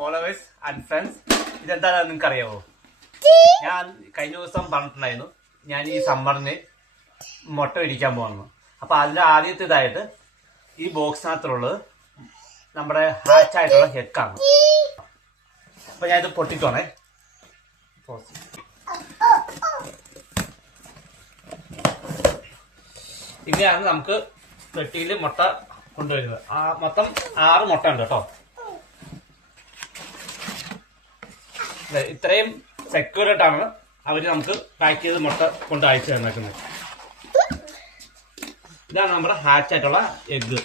Followers and friends, ഇതെന്താണെന്ന് നിങ്ങൾക്ക് അറിയാവോ? ഞാൻ കഴിഞ്ഞ ദിവസം പറഞ്ഞിട്ടുണ്ടായിരുന്നു ഞാൻ ഈ സമ്മറിന് മുട്ട പിടിക്കാൻ പോകുന്നു. അപ്പൊ അതിന്റെ ആദ്യത്തേതായിട്ട് ഈ ബോക്സിനകത്തുള്ളത് നമ്മുടെ ഹാച്ച് ആയിട്ടുള്ള ഹെക്കാണ്. അപ്പൊ ഞാൻ ഇത് പൊട്ടിക്കോണേ. ഇങ്ങനെയാണ് നമുക്ക് പെട്ടിയിൽ മുട്ട കൊണ്ടുവരുന്നത്. മൊത്തം 6 മുട്ട ഉണ്ട് കേട്ടോ. ഇത്രയും സെക്യൂർഡായിട്ടാണ് അവർ നമുക്ക് പാക്ക് ചെയ്ത് മുട്ട കൊണ്ട് അയച്ചു തന്നേക്കുന്നത്. ഇതാണ് നമ്മുടെ ഹാച്ച് ആയിട്ടുള്ള എഗ്ഗ്.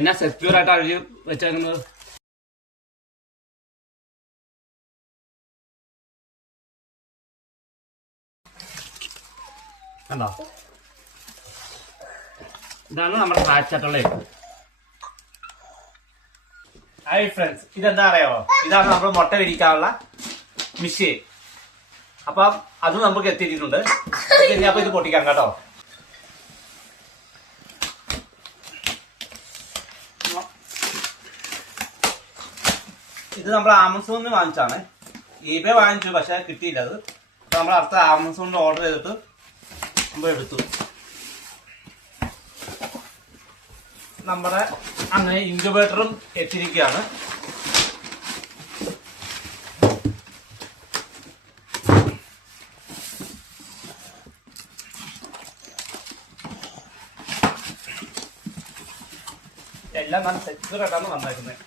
എന്നാ സെക്യൂർ ആയിട്ടാണ് അവർ വെച്ചേക്കുന്നത്. കണ്ടോ, ഇതാണ് നമ്മുടെ ഹാച്ച് ആയിട്ടുള്ള എഗ്ഗ്. ഹായ് ഫ്രണ്ട്സ്, ഇതെന്താ അറിയാമോ? ഇതാണ് നമ്മൾ മുട്ട വിരിക്കാനുള്ള മിഷീൻ. അപ്പം അത് നമുക്ക് എത്തിയിട്ടുണ്ട്. അപ്പൊ ഇത് പൊട്ടിക്കാം കേട്ടോ. ഇത് നമ്മൾ ആമസോണിൽ നിന്ന് വാങ്ങിച്ചാണ്. ഈബേ വാങ്ങിച്ചു, പക്ഷെ കിട്ടിയില്ല. അത് അപ്പൊ നമ്മൾ അടുത്ത ആമസോണിൽ ഓർഡർ ചെയ്തിട്ട് നമ്മൾ എടുത്തു. നമ്മുടെ അങ്ങനെ ഇൻക്യുബേറ്ററും എത്തിയിരിക്കുകയാണ്. എല്ലാം നല്ല സെക്യൂർ ആയിട്ടാണ് വന്നേക്കുന്നത്.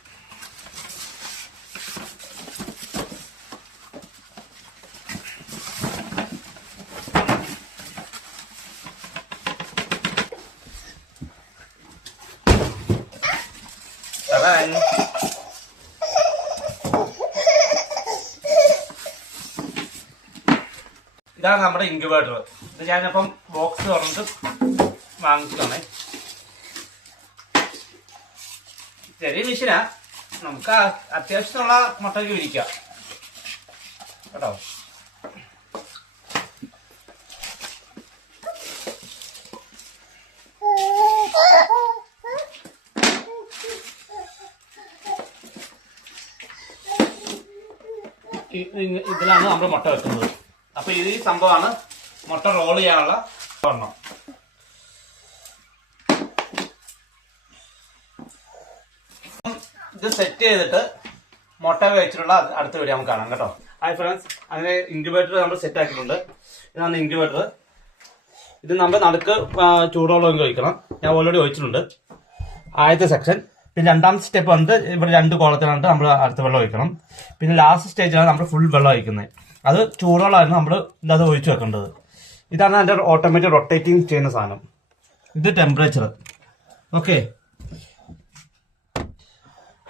ഇതാണ് നമ്മുടെ ഇൻക്യുബേറ്റർ. ഇത് ഞാനിപ്പം ബോക്സ് തുറന്നിട്ട് വാങ്ങിച്ചതാണ്. ചെറിയ മെഷീനാ, നമുക്ക് അത്യാവശ്യമുള്ള മുട്ടയ്ക്ക് വിരിക്കാം കേട്ടോ. ഇതിലാണ് നമ്മൾ മുട്ട വെക്കുന്നത്. അപ്പൊ ഇത് ഈ സംഭവമാണ് മുട്ട റോൾ ചെയ്യാനുള്ള ഒരെണ്ണം. ഇത് സെറ്റ് ചെയ്തിട്ട് മുട്ട വെച്ചിട്ടുള്ള അടുത്ത വീഡിയോ നമുക്ക് കാണാം കേട്ടോ. ഹായ് ഫ്രണ്ട്സ്, അങ്ങനെ ഇൻക്യുബേറ്റർ നമ്മൾ സെറ്റ് ആക്കിയിട്ടുണ്ട്. ഇതാണ് ഇൻക്യുബേറ്റർ. ഇത് നമ്മൾ നടുക്ക് ചൂടുവെള്ളം ഒഴിക്കണം. ഞാൻ ഓൾറെഡി ഒഴിച്ചിട്ടുണ്ട് ആദ്യത്തെ സെക്ഷൻ. പിന്നെ രണ്ടാമത്തെ സ്റ്റെപ്പ് വന്നിട്ട് ഇവിടെ 2 കോളത്തിലാണ് നമ്മൾ അടുത്ത വെള്ളം ഒഴിക്കണം. പിന്നെ ലാസ്റ്റ് സ്റ്റേജിലാണ് നമ്മൾ ഫുൾ വെള്ളം ഒഴിക്കുന്നത്. അത് ചൂടുവെള്ളമായിരുന്നു നമ്മൾ ഇല്ലാതെ ഒഴിച്ചു വെക്കേണ്ടത്. ഇതാണ് അതിൻ്റെ ഓട്ടോമാറ്റിക് റൊട്ടേറ്റിംഗ് ചെയ്യുന്ന സാധനം. ഇത് ടെമ്പറേച്ചർ. ഓക്കെ,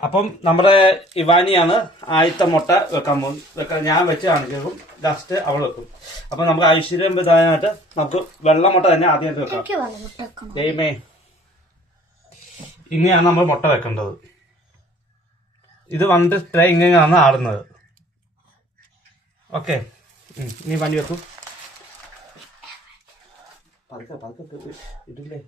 അപ്പം നമ്മുടെ ഇവാനിയാണ് ആദ്യത്തെ മുട്ട വെക്കാൻ ഞാൻ വെച്ച് കാണിക്കും. ലാസ്റ്റ് അവൾ വെക്കും. അപ്പൊ നമുക്ക് ഐശ്വര്യം ഇതായിട്ട് നമുക്ക് വെള്ള മുട്ട തന്നെ ആദ്യം വെക്കാം. ദൈവമേ, ഇങ്ങനെയാണ് നമ്മൾ മുട്ട വെക്കേണ്ടത്. ഇത് വന്നിട്ട് ട്രേ ഇങ്ങനെയാണ് ആടുന്നത്. ഓക്കെ, നീ വണ്ടി വെക്കൂ. ഇടില്ലേ.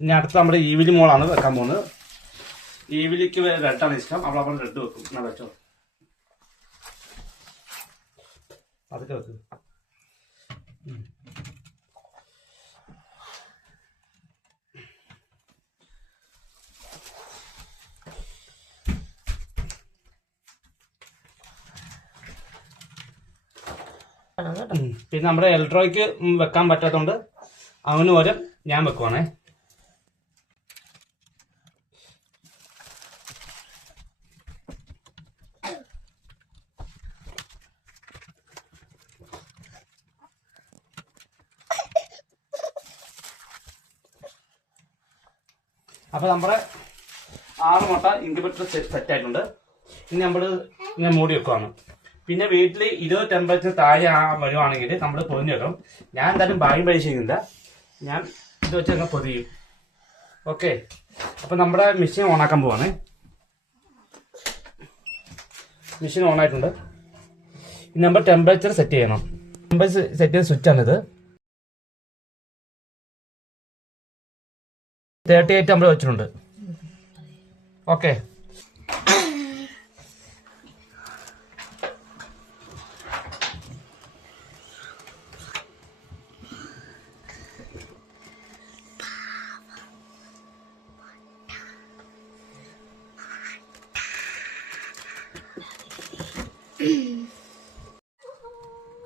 ഇനി അടുത്ത് നമ്മുടെ ഈവിലി മോളാണ് വെക്കാൻ പോകുന്നത്. ഈവിലിക്ക് റെഡാണ് ഇഷ്ടം. അവളപ്പം റെഡ് വെക്കും. എന്നാ വെച്ചോ, അതൊക്കെ വെക്കും. പിന്നെ നമ്മുടെ എൽട്രോയ്ക്ക് വെക്കാൻ പറ്റാത്തതുകൊണ്ട് അവന് പകരം ഞാൻ വെക്കുവാണേ. അപ്പൊ നമ്മുടെ 6 മുട്ട ഇൻക്യുബേറ്റർ സെറ്റ് ആയിട്ടുണ്ട്. ഇനി നമ്മൾ ഇങ്ങനെ മൂടി വെക്കുവാണ്. പിന്നെ വീട്ടിൽ 20 ടെമ്പറേച്ചർ താഴെ വരുവാണെങ്കിൽ നമ്മൾ പൊതിഞ്ഞ് വെക്കണം. ഞാൻ എന്തായാലും ഭാഗ്യം പരീക്ഷിക്കുന്നില്ല, ഞാൻ ഇത് വെച്ച് അങ്ങ് പൊതിയും. ഓക്കെ, അപ്പം നമ്മുടെ മെഷീൻ ഓണാക്കാൻ പോവാണ്. മെഷീൻ ഓണായിട്ടുണ്ട്. ഇനി നമ്മൾ ടെമ്പറേച്ചർ സെറ്റ് ചെയ്യണം. ടെമ്പറേച്ചർ സെറ്റ് ചെയ്ത സ്വിച്ചാണിത്. 38 നമ്മൾ വെച്ചിട്ടുണ്ട്. ഓക്കെ,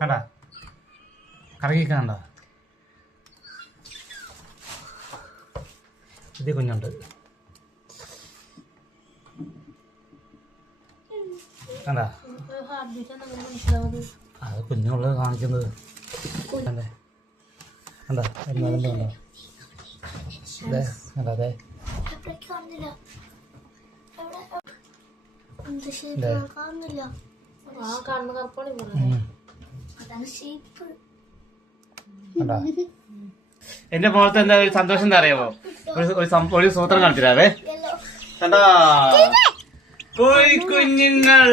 കണ്ട കറങ്ങിക്കണ്ട, ഇത് കുഞ്ഞുണ്ട് കണ്ട, അത് കുഞ്ഞുള്ളത് കാണിക്കുന്നത് അല്ലേ? കണ്ട കണ്ടോ? അതെ കണ്ട, അതെ എന്റെ മുഖത്ത് എന്താ ഒരു സന്തോഷം എന്താ അറിയാമോ? ഒരു സൂത്രം കാണിച്ചിരാവേ. കണ്ടാ കുഞ്ഞുങ്ങൾ